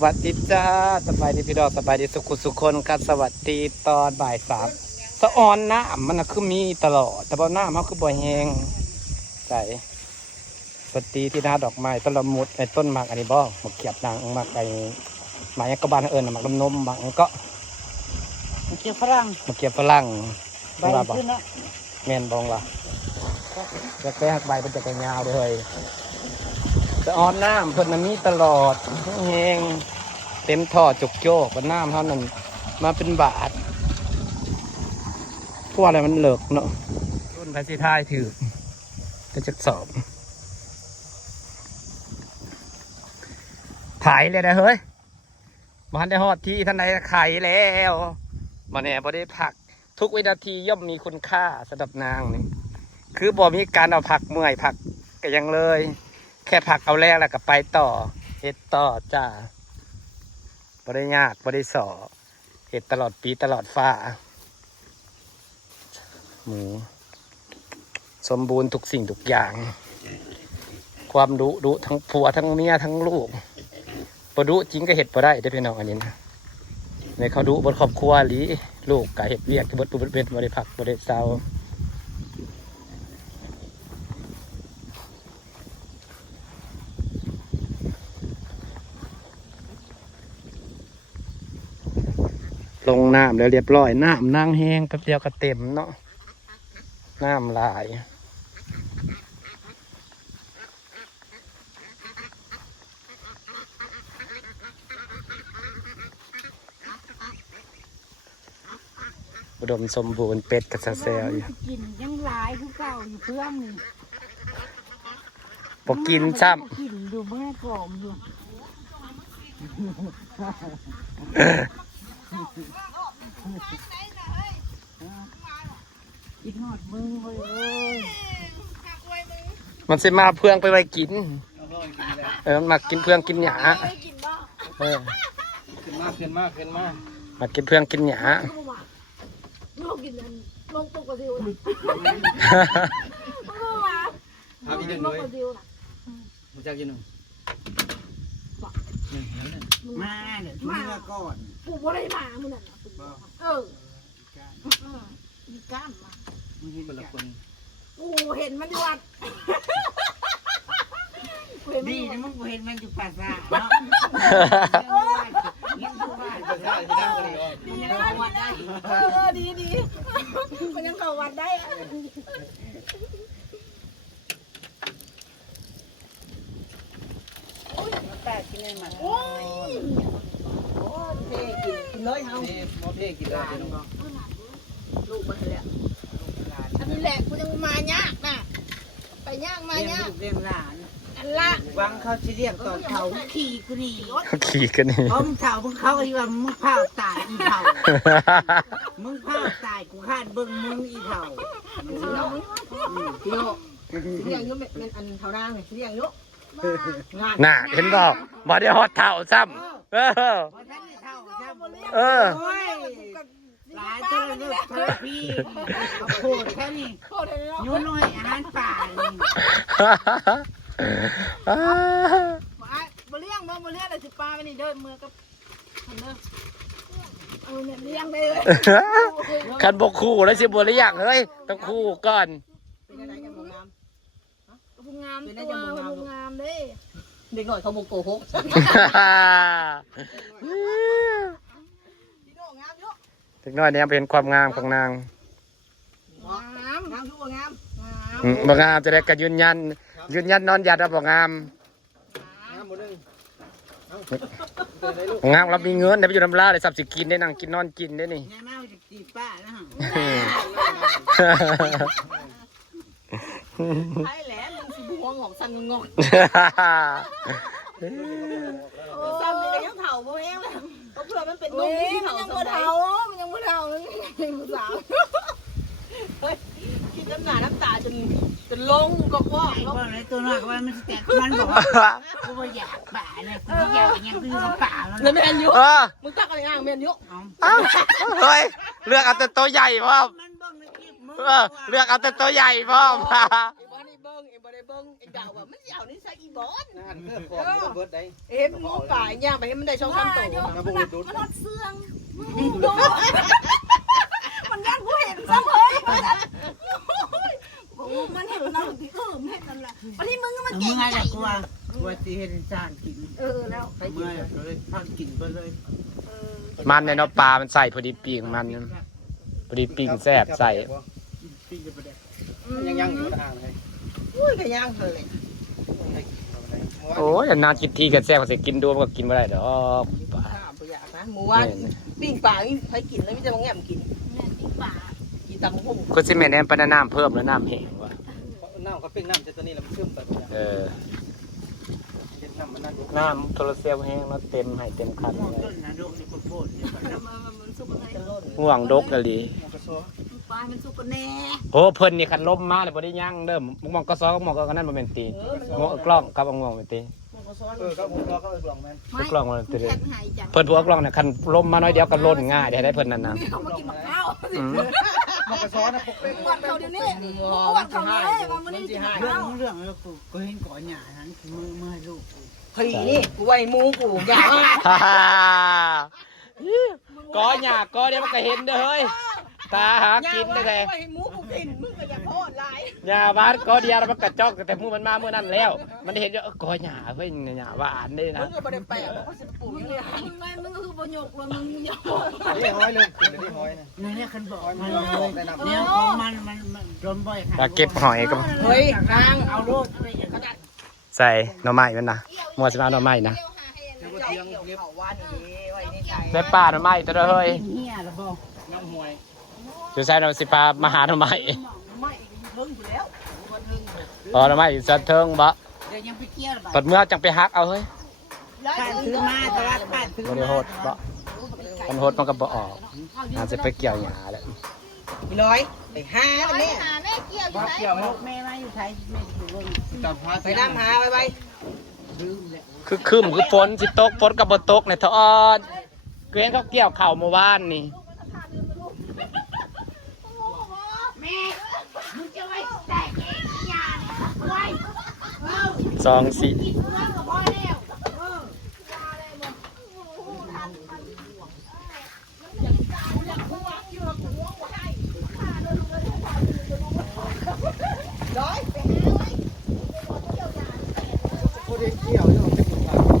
วัสดีจ้าสบายดีพี่ดอกสบายดีสุขุสุขคนกันสวัสดีตอนบ่าย3สะออนน้ำมันคือมีตลอดแต่พอน้ำมันคือบ่แห้งใส่สตีที่หน้าดอกไม้ต้นละมุดไอ้ต้นหมากอันนี้บ่หมกเขียบนางหมากไอ้หมากยังกระบาลหมากลำนมบางก็หมกเขียบฝรั่งหมกเขียบฝรั่งใบขึ้นนะแม่นบองล่ะแรกใบมันจะกระยาวเลยสะออนน้ำเพิ่นมันมีตลอดแห้งเต็มท่อจุกโจกบนน้ำเท่านั้นมาเป็นบาทพวกอะไรมันเหลิกเนาะรุ่นไพซีทายถือจะจักสอบถ่ายเลยนะเฮ้ยมันได้ฮอดที่ท่านใดไข่แล้วมาเนี่ยพอได้ผักทุกวินาทีย่อมมีคุณค่าสำหรับนางนี่คือบ่มีการเอาผักเมื่อยผักก็ยังเลยแค่ผักเอาแรกแล้วก็ไปต่อเฮ็ดต่อจ้าบ่ได้ยากบ่ได้สอเฮ็ดตลอดปีตลอดฟ้าหมูสมบูรณ์ทุกสิ่งทุกอย่าง ความดุทั้งผัวทั้งเมียทั้งลูกบ่ดุจริงก็เฮ็ดบ่ได้เด้อพี่น้องอันนี้นะในเขาดุบนครอบครัวหรือลูกก็เฮ็ดเวียกบ่เป็นบ่ได้พักบ่ได้เศร้าลงน้ำแล้วเรียบร้อยน้ำนั่งแห้งแป๊บเดียวก็เต็มเนาะน้ำลายอุดมสมบูรณ์เป็ดกับซาอยู่กินยังหลายคือเก่าอยู่เพื่อนนี่พอกินซ้ำกินดูเมื่อกลมอยู่กินหอดมึงเลยมันสิมาเพื่องไปไว้กินมันมากินเพื่องกินหยาขึ้นมามากินเพื่องกินหยาลงกินลงปกตินะทำอีกหนึ่งเลยมาจากยี่หนึ่งมาเนี่ยมาก่อนปู่บ่ได้มาเมื่อนั้นมีก้ามมาคนละคนปู่เห็นมันวัดดีนะมึงเห็นมันอยู่ป่าซ่าเนาะดีมันยังเข้าวัดได้แปะกินเลยมันโอ้ยเท่กินเลยเฮาโมเท่กินเลยลูกมาแล้วอันนี้แหละกูยังมายากนะไปยากมายากเลี้ยงหลานอันละวังเขาจะเรียกตอนเขาขี่กูนี่ขี่กันนี่มึงเผามึงเขาอีว่ามึงเผาตายอีเผามึงเผาตายกูคาดเบิ้งมึงอีเผาพี่โยเรียงยุเป็นอันเท่าหน้าไงเรียงยุน่ะเห็นบ่บ่ได้ฮอดเท่าซ้ำหลายตัวเลือกเธอพี่โคตรแค่นี้ยุ่นหน่อยอาหารป่าบ่เลี้ยงเลยสิปลาไปนี่เดินมือกับเด้อเนี่ยเลี้ยงไปเลยคันบ่คู่แล้วสิบ่เลี้ยงเฮ้ยต้องคู่ก่อนเป็นอะไรกันบ่งามบ่งามตัวบ่งามเด้เด็กหน่อยเขาบ่โกหกเด็กน้อยเนี่ยเป็นความงามของนางงามทุกงามบ่งามจะได้ก็ยืนยันนอนหยัดว่าบ่งามงามเรามีเงินได้ไปอยู่น้ำลาได้สับสิกินได้นั่งกินนอนกินได้นี่แม่จะตีป้านะไอ้แหละมึงสิบัวงอกสั่นงอกสั่นเลยยังเผาบ่แห้งเลยก็เพื่อมันเป็นนุ่มมันยังบ่เผามันยังผู้สาวเฮ้ยคิดน้ำตาจนลงก็ว่าในตัวน้อยก็ว่ามันแตกมันบอกว่ากูอยากป่าเนี่ยกูอยากยังคือป่าแล้วแมนยุมึงตักอะไรอ่างแมนยุเฮ้ยเลือกเอาแต่ตัวใหญ่พ่อเลือกเอาแต่ตัวใหญ่พ่อ ได้เบิ่งไอ้ดาวว่ามันสิเอานี่ใส่อีบอน นั่นเพื่อของเบิดได้ เห็นหมูป่าย่างไปให้มันได้ช่อง3ตัว นะบุ้งดูด มันรถเสื่องมันยันกูเห็นซะเลยมันเห็นมันเอาที่มันเห็นนั่นแหละวันนี้มึงก็มาเก่ เมื่ ง อ ใจ จะกลัวสิเห็นจานกิน แล้ว เมื่อเลยพักกินไปเลย มันในเนาะปลามันใส่พอดีปีกมันพอดีปีกแซ่บใส่ พี่จะไปได้ ยังอยู่อ่างเลย อุ้ยก็ย่างเลย โอ้ยนานกินทีกันแซ่บก็สิกินดูมันก็กินบ่ได้ดอกปลา ข้าวบ่อยากนะหมูว่าปิ้งปลานี่ใครกินแล้วมีแต่บางแง่มกิน แม่ติ๊กป่า กินตำหุ่ง คุณสิแม่แนมปานน้ำเพิ่มแล้วน้ำแห้งว่ะ น้ำเขาปิ้งน้ำจะตัวนี้แล้วมันซึมไป เออ น้ำมันนั่นดู น้ำโซลาเซลล์แห้งแล้วเต็มให้เต็มคัน ม่วง เล ต้ ย นนะลูกนี่โคตรเนี่ย มันสุกอะไร จะล้น ห่วงดกกะลี กระซ้อ ปลามันสุกแน่ โอ้เพิ่นนี่คันล้มมาเลยบ่ได้ย่างเด้อมองก็ซ้อก็มองก็นั่นบ่แม่นตีงอกล้องกับงอกแม่นตี มันก็ซ้อน ก็บุ้งก็กล่องแม่ ไม่ กล้องมันตี แค่หายจัง เพิ่นพวกกล้องน่ะคันล้มมาน้อยเดียวก็ล้นง่ายได้เพิ่นนั่นน่ะ นี่เขามากินมะพร้าว อืม มันกระซ้อนะปกเป้ อ้วนเขาเดี๋ยวนี้อ้วนเขาเลยว่ามันนี่กินมะพร้าว เรื่องแล้วกูเห็นก่อนหยานั้นมือให้ลูก เฮ้ยนี่กูไว้หมูกูอย่า ฮ่าฮ่าก็หยาก็เดี๋ยวมันก็เห็นเด้อเฮ้ยตาหากินได้แท้ ไว้หมูกูกินมึงก็จะโทษหลาย หญ้าบ้านก็เดียวแล้วมันกระจอกแต่มื้อมันมามื้อนั้นแล้ว มันเห็นว่าก็หญ้าเฮ้ยหญ้าหวานนี่ มึ นะ งก็บ่ได้แปลกเพราะสิปลูกอย่างนี้ มึงก็คือประโยคว่ามึงยอม นี่ห้อยเลยขึ้นเลยห้อยนะ นี่คันบอก ห้อย มั มัน นเลย ได้น้ำ เนี่ยของมันรวมบ่อย ตาเก็บหอยก็ เฮ้ยนาง เอาโลด กระดาษ ใส่หน่อไม้มันนะมัวสิมาหน่อไม้นะ เจ้าเกี่ยวเขาว่านี่ไว้ในใจ ได้ป่าหน่อไม้ตัวเด้อเฮ้ย เหี้ยละบ่ น้ำห้วย อยู่ใส่เราสิพามาหาหน่อไม้ ไม่เพิ่งอยู่แล้ววันนึง อ๋อหน่อไม้อยู่สันเทิงบ่ เดี๋ยวยังไปเกี่ยวบ่ ปัดเมื่อจังไปฮักเอาเฮ้ย การซื้อมาตลาดบ้านซื้อ บ่ได้โหดบ่มันโหดมันก็บ่ออกอาจจะไปเกี่ยวหญ้าแหละ พี่น้อยไปหาวันนี้ หาแม่เกี่ยวอยู่ ว่า ไหน เกี่ยวมั้ง แม่มาอยู่ไทยแม่อยู่เบิ่ง จับพา ไปน้ำหาไปไป ลืมแล้ว คือคืมคือฝนสิตกฝนก็บ่ตกในทอดเกวียนเขาเกี่ยวข้าวเมื่อวานนี่ แม่มึงจะไว้แตกเองยาไว้ สองสี่ กินเรื่องกับพ่อแล้ว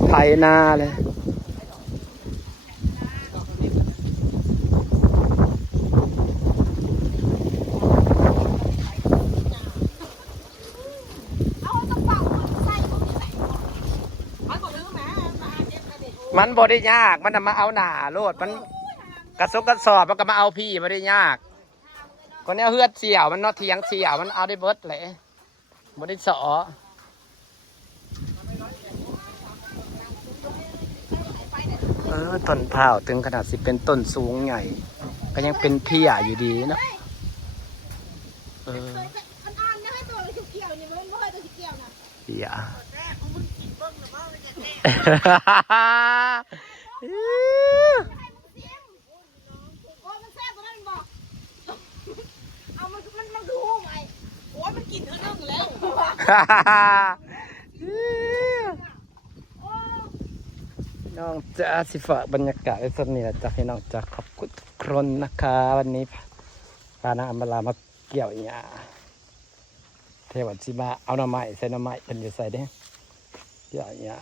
ไถนาเลย เอากระเป๋าใส่ตรงนี้ไหน มันบอกเลยว่าแม่มาเจ็บกันดิ มันบ่ได้ยากมันน่ะมาเอาหน้าโลดมันกระซบกระสอบมันก็มาเอาพี่บ่ได้ยากก็เนี่ยเฮือดเสี่ยวมันเนาะเถียงเสี่ยวมันเอาได้เบิดเลยบ่ได้สอต้นพร้าวถึงขนาดสิเป็นต้นสูงใหญ่ ก็ยังเป็นเพี้ยอยู่ดีเนาะเออ มันอ่อนนะให้ตัวเราเกี่ยวเนี่ยมันไม่ค่อยตัวเกี่ยวนะ เพี้ย โอ้มันแซ่บกว่านั้นบอกเอามันดูไง โอ้ยมันกินเท่านึงแล้ว น้องจะสิฝากบรรยากาศไว้สักนี้นะจ๊ะให้น้องจะขอบคุณทุกคนนะคะวันนี้พานางอำมาลามาเกี่ยวอย่างเงี้ยเทวันชิมาเอาหน่อไม้ใส่หน่อไม้เป็นอยู่ใส่เด้เกี่ยวอย่างเงี้ย